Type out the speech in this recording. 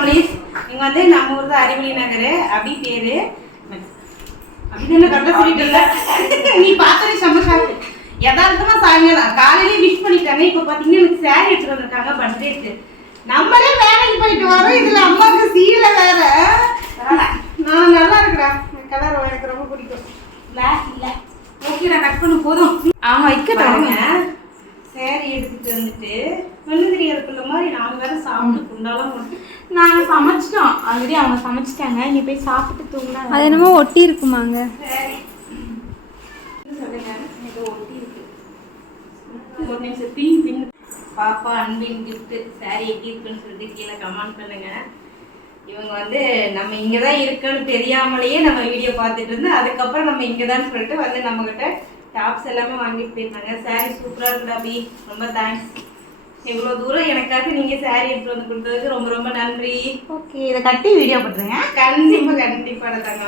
Families. இங்கே வந்து நம்ம ஊர் தான் அறிவொளி நகர் அப்படி பேர். அப்படி என்ன கரெக்டாக சொல்லிட்டு இல்லை நீ பார்த்ததே செம்ம ஷாக்கு. யதார்த்தமா சாயங்காலம் காலையிலேயே விஷ் பண்ணிட்டாங்க. இப்போ பார்த்தீங்கன்னா எனக்கு சாரி எடுத்துட்டு வந்திருக்காங்க பர்த்டேக்கு. நம்மளே வேலைக்கு போயிட்டு வரோம், இதில் அம்மாவுக்கு சீலை வேற. நான் நல்லா இருக்கிறேன். கலர் எனக்கு ரொம்ப பிடிக்கும். பிளாக் இல்லை ஓகே, நான் கட் பண்ண போதும். அவங்க வைக்க தருங்க. சேரீ எடுத்துட்டு வந்துட்டு ஒன்று தெரியாதுக்குள்ள மாதிரி நாங்கள் வேற சாப்பிட்டு குண்டாலாம் போட்டு நாங்கள் சமைச்சிட்டோம் ஆல்ரெடி. அவங்க சமைச்சிட்டாங்க. நீ போய் சாப்பிட்டு தூங்கினா அது என்னமோ ஒட்டி இருக்குமாங்க. சரி சொல்லுங்க, எனக்கு ஒட்டி இருக்கு. ஒரு நிமிஷம் பின் பாப்பா அன்பின் கிஃப்ட் சாரி எப்படி இருக்குன்னு சொல்லிட்டு கீழே கமெண்ட் பண்ணுங்க. இவங்க வந்து நம்ம இங்கே தான் இருக்குன்னு தெரியாமலேயே நம்ம வீடியோ பார்த்துட்டு இருந்து அதுக்கப்புறம் நம்ம இங்கே தான் சொல்லிட்டு வந்து நம்மக்கிட்ட டாப்ஸ் எல்லாமே வாங்கிட்டு போயிருந்தாங்க. சாரீ சூப்பராக இருந்தா அபி, ரொம்ப தேங்க்ஸ். இவ்வளோ தூரம் எனக்காக நீங்கள் சாரீ எடுத்து வந்து கொடுத்ததுக்கு ரொம்ப ரொம்ப நன்றி. ஓகே, இதை கட்டி வீடியோ போட்டுருங்க. கண்டிப்பாக கண்டிப்பாக தாங்க.